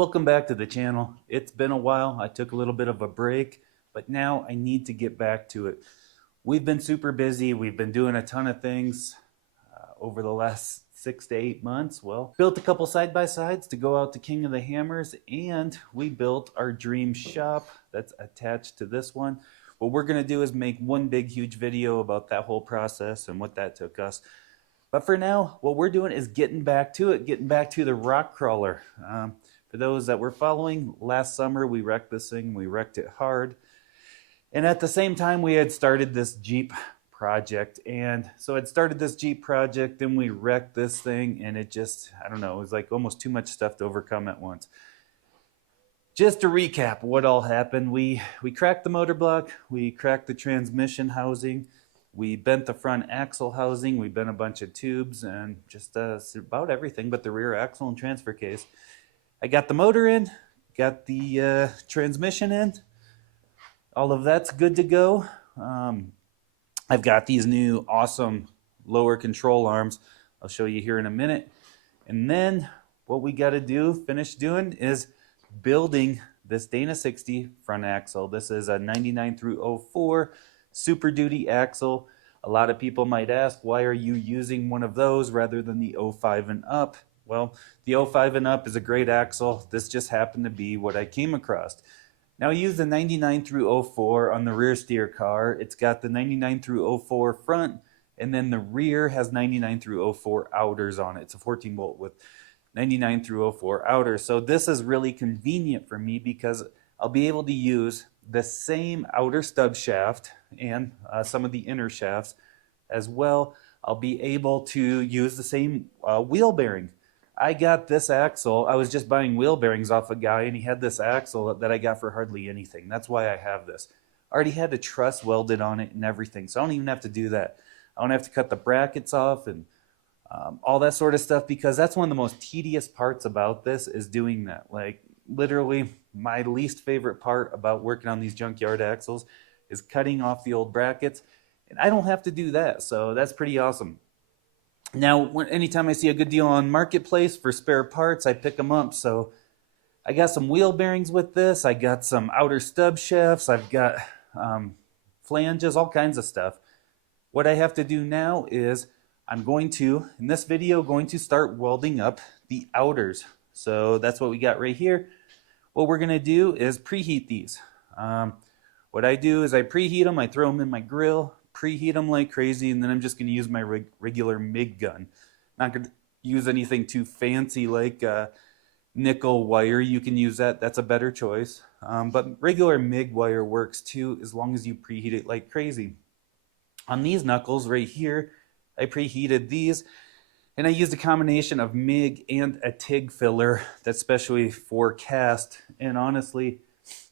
Welcome back to the channel. It's been a while. I took a little bit of a break, but now I need to get back to it. We've been super busy. We've been doing a ton of things over the last 6 to 8 months. Well, built a couple side-by-sides to go out to King of the Hammers, and we built our dream shop that's attached to this one. What we're going to do is make one big, huge video about that whole process and what that took us. But for now, what we're doing is getting back to it, getting back to the rock crawler. For those that were following, last summer we wrecked this thing. We wrecked it hard. And at the same time, we had started this Jeep project. And so I'd started this Jeep project, then we wrecked this thing, and it just, I don't know, it was like almost too much stuff to overcome at once. Just to recap what all happened, we cracked the motor block, we cracked the transmission housing, we bent the front axle housing, we bent a bunch of tubes, and just about everything but the rear axle and transfer case. I got the motor in, got the transmission in, all of that's good to go. I've got these new awesome lower control arms. I'll show you here in a minute. And then what we got to do, finish doing, is building this Dana 60 front axle. This is a 99 through 04 Super Duty axle. A lot of people might ask, why are you using one of those rather than the 05 and up? Well, the 05 and up is a great axle. This just happened to be what I came across. Now I use the 99 through 04 on the rear steer car. It's got the 99 through 04 front, and then the rear has 99 through 04 outers on it. It's a 14 bolt with 99 through 04 outers. So this is really convenient for me because I'll be able to use the same outer stub shaft and some of the inner shafts as well. I'll be able to use the same wheel bearing. I got this axle, I was just buying wheel bearings off a guy, and he had this axle that I got for hardly anything. That's why I have this. I already had the truss welded on it and everything, so I don't even have to do that. I don't have to cut the brackets off and all that sort of stuff, because that's one of the most tedious parts about this, is doing that. Like, literally, my least favorite part about working on these junkyard axles is cutting off the old brackets, and I don't have to do that, so that's pretty awesome. Now, anytime I see a good deal on Marketplace for spare parts, I pick them up. So I got some wheel bearings with this. I got some outer stub shafts. I've got flanges, all kinds of stuff. What I have to do now is I'm going to, in this video, going to start welding up the outers. So that's what we got right here. What we're going to do is preheat these. What I do is I preheat them. I throw them in my grill, preheat them like crazy, and then I'm just going to use my regular MIG gun. Not going to use anything too fancy like nickel wire. You can use that. That's a better choice. But regular MIG wire works too, as long as you preheat it like crazy. On these knuckles right here, I preheated these, and I used a combination of MIG and a TIG filler that's specially for cast. And honestly,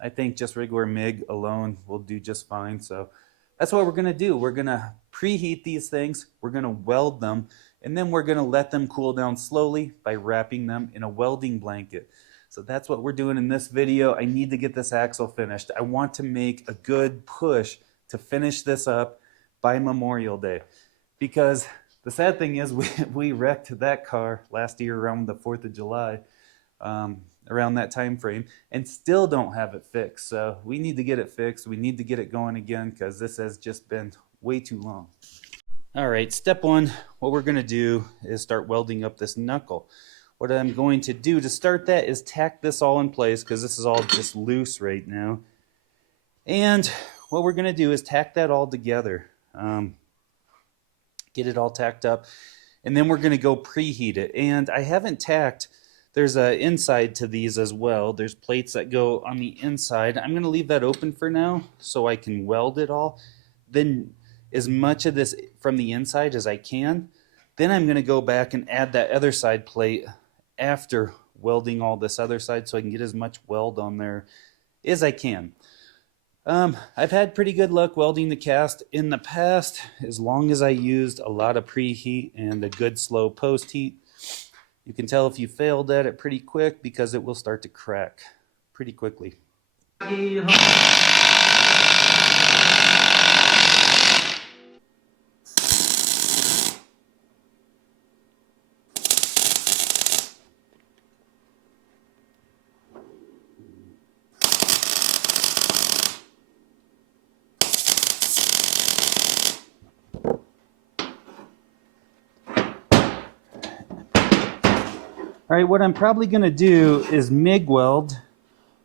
I think just regular MIG alone will do just fine. So that's what we're going to do. We're going to preheat these things, we're going to weld them, and then we're going to let them cool down slowly by wrapping them in a welding blanket. So that's what we're doing in this video. I need to get this axle finished. I want to make a good push to finish this up by Memorial Day, because the sad thing is we wrecked that car last year around the 4th of July. Around that time frame, and still don't have it fixed. So we need to get it fixed. We need to get it going again, because this has just been way too long. All right, step one, what we're going to do is start welding up this knuckle. What I'm going to do to start that is tack this all in place, because this is all just loose right now. And what we're going to do is tack that all together, get it all tacked up, and then we're going to go preheat it. And I haven't tacked, there's an inside to these as well. There's plates that go on the inside. I'm going to leave that open for now so I can weld it all. Then as much of this from the inside as I can. Then I'm going to go back and add that other side plate after welding all this other side, so I can get as much weld on there as I can. I've had pretty good luck welding the cast in the past, as long as I used a lot of preheat and a good slow post heat. You can tell if you failed at it pretty quick, because it will start to crack pretty quickly. All right, what I'm probably going to do is MIG weld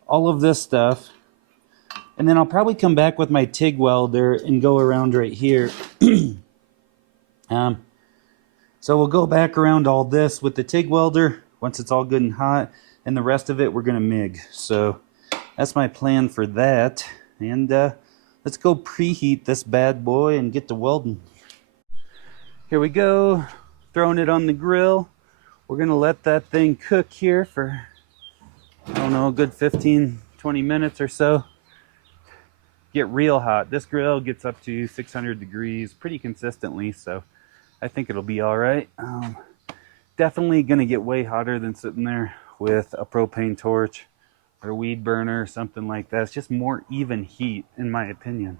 all of this stuff, and then I'll probably come back with my TIG welder and go around right here. So we'll go back around all this with the TIG welder once it's all good and hot, and the rest of it we're going to MIG. So that's my plan for that. And let's go preheat this bad boy and get to welding. Here we go, throwing it on the grill. We're going to let that thing cook here for, I don't know, a good 15, 20 minutes or so. Get real hot. This grill gets up to 600 degrees pretty consistently, so I think it'll be all right. Definitely going to get way hotter than sitting there with a propane torch or a weed burner or something like that. It's just more even heat, in my opinion.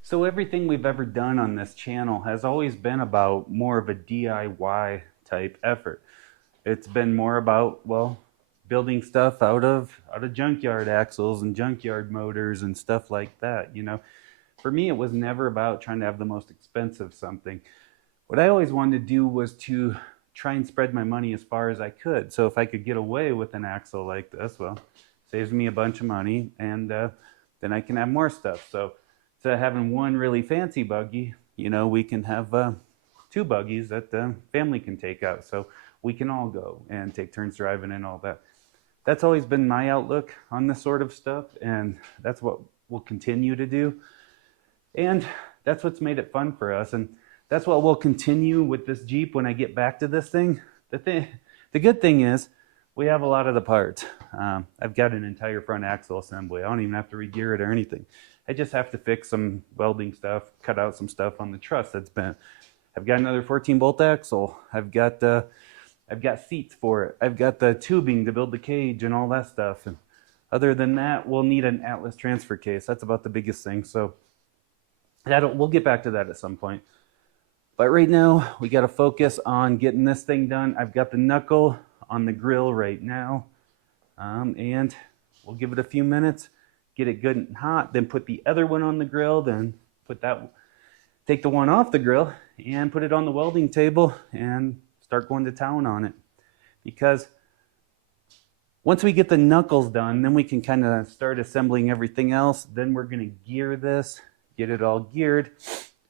So everything we've ever done on this channel has always been about more of a DIY type effort. It's been more about, well, building stuff out of junkyard axles and junkyard motors and stuff like that. You know, for me, it was never about trying to have the most expensive something. What I always wanted to do was to try and spread my money as far as I could. So if I could get away with an axle like this, well, saves me a bunch of money, and then I can have more stuff. So instead of having one really fancy buggy, you know, we can have two buggies that the family can take out. So we can all go and take turns driving and all that. That's always been my outlook on this sort of stuff, and that's what we'll continue to do. And that's what's made it fun for us. And that's what we'll continue with this Jeep when I get back to this thing. The good thing is we have a lot of the parts. I've got an entire front axle assembly. I don't even have to re-gear it or anything. I just have to fix some welding stuff, cut out some stuff on the truss that's bent. I've got another 14-bolt axle. I've got seats for it. I've got the tubing to build the cage and all that stuff. And other than that, we'll need an Atlas transfer case. That's about the biggest thing. So we'll get back to that at some point. But right now, we got to focus on getting this thing done. I've got the knuckle on the grill right now. And we'll give it a few minutes, get it good and hot, then put the other one on the grill, then take the one off the grill and put it on the welding table and start going to town on it. Because once we get the knuckles done, then we can kind of start assembling everything else. Then we're going to gear this, get it all geared,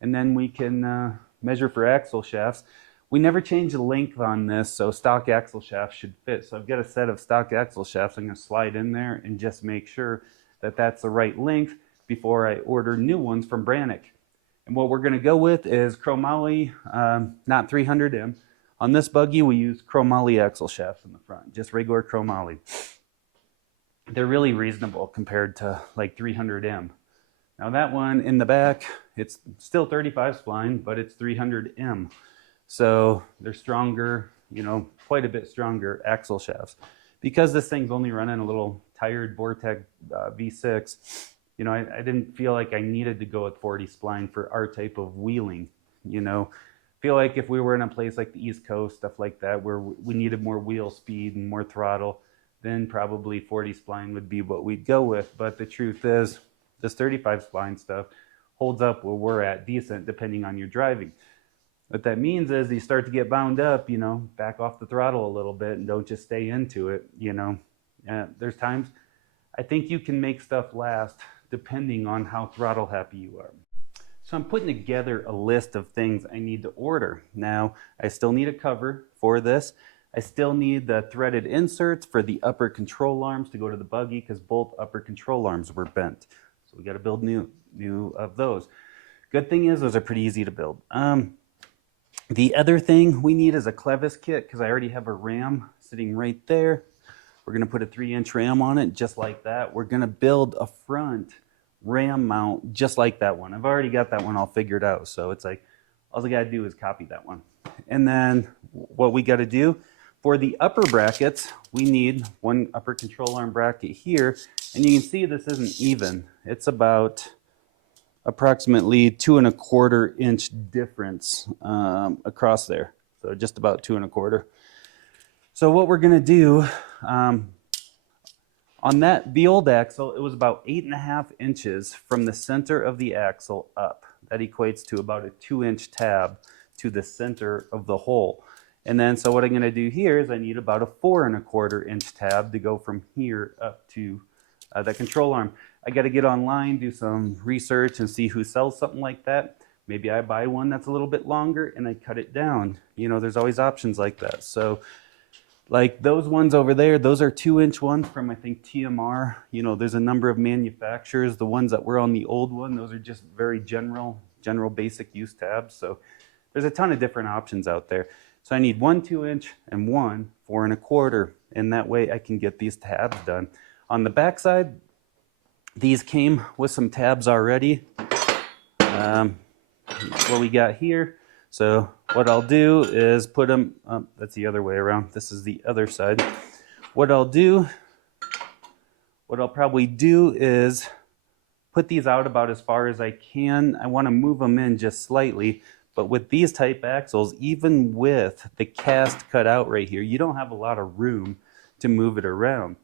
and then we can measure for axle shafts. We never change the length on this, so stock axle shafts should fit. So I've got a set of stock axle shafts I'm going to slide in there and just make sure that that's the right length before I order new ones from Brannick. And what we're going to go with is chromoly, not 300M. On this buggy, we use chromoly axle shafts in the front, just regular chromoly. They're really reasonable compared to like 300M. Now that one in the back, it's still 35 spline, but it's 300M. So they're stronger, you know, quite a bit stronger axle shafts. Because this thing's only running a little tired Vortec V6, you know, I didn't feel like I needed to go with 40 spline for our type of wheeling, you know. Feel like if we were in a place like the East Coast, stuff like that, where we needed more wheel speed and more throttle, then probably 40 spline would be what we'd go with. But the truth is, this 35 spline stuff holds up where we're at decent, depending on your driving. What that means is you start to get bound up, you know, back off the throttle a little bit and don't just stay into it, you know. There's times I think you can make stuff last depending on how throttle happy you are. So I'm putting together a list of things I need to order. Now, I still need a cover for this. I still need the threaded inserts for the upper control arms to go to the buggy because both upper control arms were bent. So we got to build new of those. Good thing is those are pretty easy to build. The other thing we need is a clevis kit because I already have a ram sitting right there. We're going to put a 3-inch ram on it just like that. We're going to build a front ram mount just like that one. I've already got that one all figured out. So it's like, all I got to do is copy that one. And then what we got to do for the upper brackets, we need one upper control arm bracket here. And you can see this isn't even. It's about approximately 2 1/4 inch difference across there. So just about 2 1/4. So what we're going to do, on the old axle, it was about 8.5 inches from the center of the axle up. That equates to about a 2-inch tab to the center of the hole. And then so what I'm going to do here is I need about a 4 1/4 inch tab to go from here up to the control arm. I got to get online, do some research and see who sells something like that. Maybe I buy one that's a little bit longer and I cut it down. You know, there's always options like that. So like those ones over there, those are 2-inch ones from I think TMR. You know, there's a number of manufacturers. The ones that were on the old one, those are just very general basic use tabs. So there's a ton of different options out there. So I need one 2-inch and one 4 1/4, and that way I can get these tabs done. On the back side, these came with some tabs already. What we got here. So what I'll do is put them, that's the other way around. This is the other side. What I'll probably do is put these out about as far as I can. I want to move them in just slightly, but with these type axles, even with the cast cut out right here, you don't have a lot of room to move it around.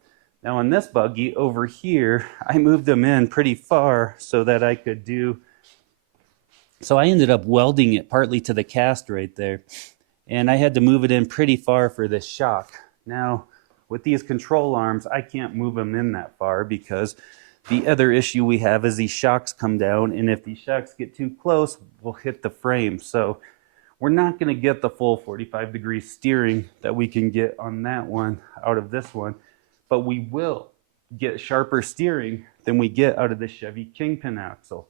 Now on this buggy over here, I moved them in pretty far so that I could do, so I ended up welding it partly to the cast right there. And I had to move it in pretty far for this shock. Now, with these control arms, I can't move them in that far because the other issue we have is these shocks come down, and if these shocks get too close, we'll hit the frame. So we're not going to get the full 45-degree steering that we can get on that one out of this one, but we will get sharper steering than we get out of the Chevy Kingpin axle.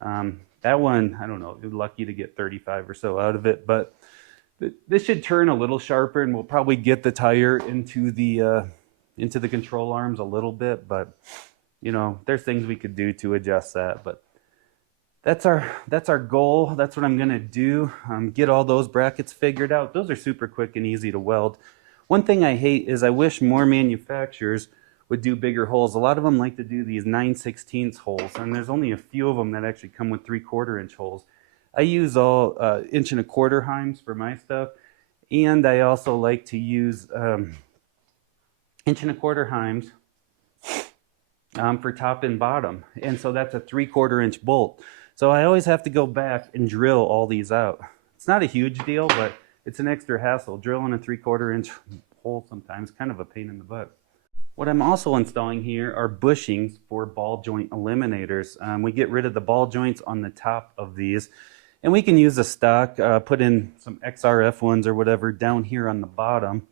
That one, I don't know, we're lucky to get 35 or so out of it, but this should turn a little sharper, and we'll probably get the tire into the control arms a little bit, but you know, there's things we could do to adjust that. But that's our goal. That's what I'm gonna do. Get all those brackets figured out. Those are super quick and easy to weld. One thing I hate is I wish more manufacturers would do bigger holes. A lot of them like to do these 9/16 holes, and there's only a few of them that actually come with 3/4 inch holes. I use all 1 1/4 Heims for my stuff, and I also like to use 1 1/4 Heims for top and bottom, and so that's a 3/4 inch bolt. So I always have to go back and drill all these out. It's not a huge deal, but it's an extra hassle. Drilling a 3/4 inch hole sometimes kind of a pain in the butt. What I'm also installing here are bushings for ball joint eliminators. We get rid of the ball joints on the top of these, and we can use a stock, put in some XRF ones or whatever down here on the bottom.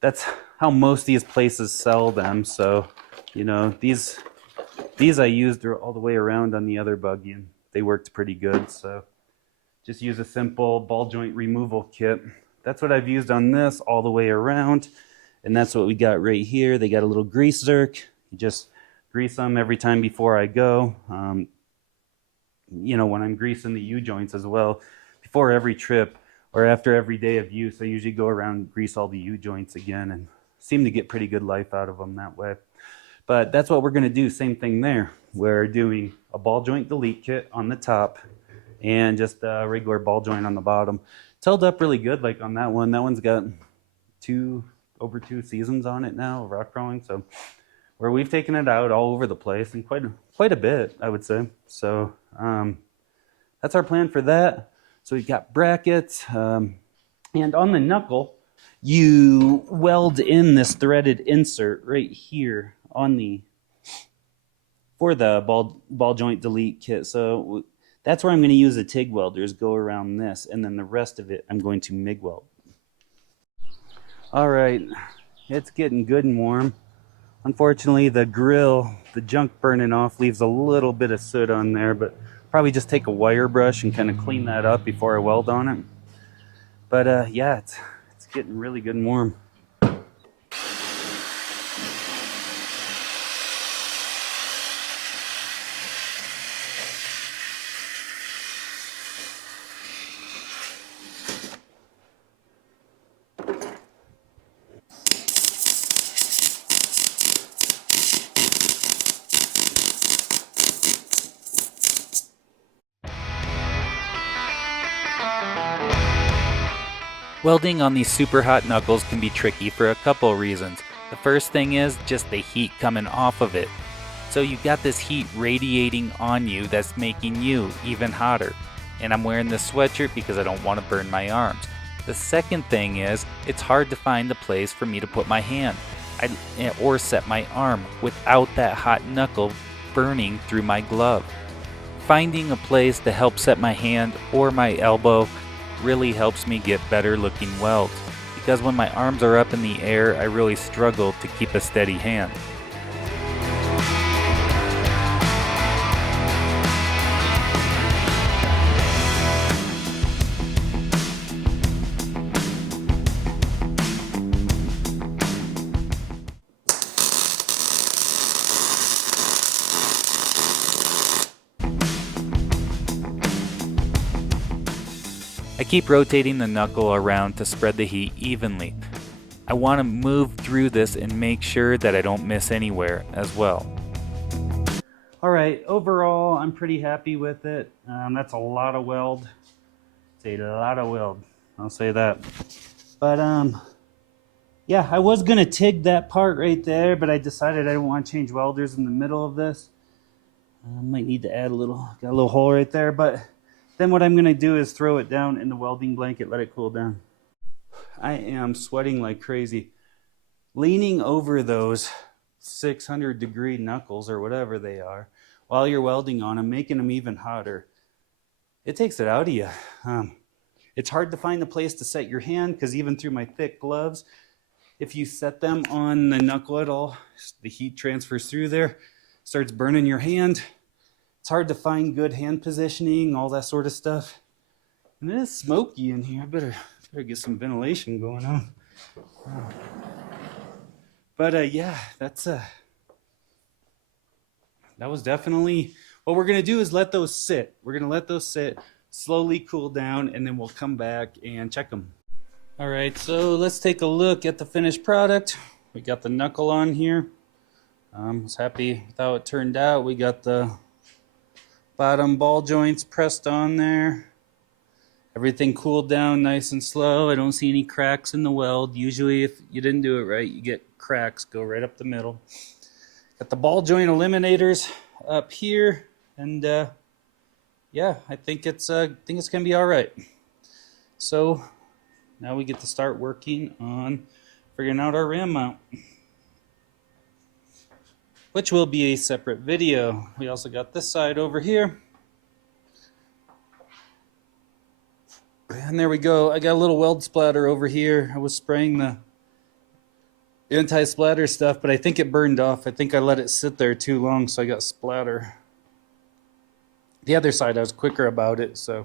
That's how most of these places sell them. So, you know, these I used all the way around on the other buggy, and they worked pretty good. So just use a simple ball joint removal kit. That's what I've used on this all the way around. And that's what we got right here. They got a little grease zerk. You just grease them every time before I go. You know, when I'm greasing the U-joints as well, before every trip or after every day of use, I usually go around and grease all the U-joints again and seem to get pretty good life out of them that way. But that's what we're going to do. Same thing there. We're doing a ball joint delete kit on the top and just a regular ball joint on the bottom. It's held up really good like on that one. That one's got over 2 seasons on it now, rock crawling. So where we've taken it out all over the place, and quite a bit, I would say. So that's our plan for that. So we've got brackets, and on the knuckle, you weld in this threaded insert right here for the ball joint delete kit. So that's where I'm going to use the TIG welders, go around this, and then the rest of it I'm going to MIG weld. All right, it's getting good and warm. Unfortunately, the grill, the junk burning off, leaves a little bit of soot on there, but probably just take a wire brush and kind of clean that up before I weld on it. But yeah, it's getting really good and warm. Welding on these super hot knuckles can be tricky for a couple reasons. The first thing is just the heat coming off of it. So you got this heat radiating on you that's making you even hotter. and I'm wearing this sweatshirt because I don't want to burn my arms. The second thing is, it's hard to find a place for me to put my hand or set my arm without that hot knuckle burning through my glove. Finding a place to help set my hand or my elbow really helps me get better looking welds, because when my arms are up in the air, I really struggle to keep a steady hand. I keep rotating the knuckle around to spread the heat evenly. I want to move through this and make sure that I don't miss anywhere as well. All right, overall, I'm pretty happy with it. That's a lot of weld. It's a lot of weld, I'll say that. But yeah, I was gonna TIG that part right there, but I decided I didn't want to change welders in the middle of this. Might need to add got a little hole right there, but then what I'm gonna do is throw it down in the welding blanket, let it cool down. I am sweating like crazy. Leaning over those 600-degree knuckles or whatever they are while you're welding on them, making them even hotter, it takes it out of you. It's hard to find a place to set your hand, because even through my thick gloves, if you set them on the knuckle at all, the heat transfers through there, starts burning your hand. It's hard to find good hand positioning, all that sort of stuff. And it is smoky in here. I better get some ventilation going on. But yeah, that was definitely what we're gonna do. Is let those sit. We're gonna let those sit, slowly cool down, and then we'll come back and check them. All right, so let's take a look at the finished product. We got the knuckle on here. I was happy with how it turned out. We got the bottom ball joints pressed on there. Everything cooled down nice and slow. I don't see any cracks in the weld. Usually if you didn't do it right, you get cracks go right up the middle. Got the ball joint eliminators up here, and yeah, I think it's gonna be all right. So now we get to start working on figuring out our ram mount, which will be a separate video. We also got this side over here. And there we go. I got a little weld splatter over here. I was spraying the anti-splatter stuff, but I think it burned off. I think I let it sit there too long, so I got splatter. The other side, I was quicker about it, so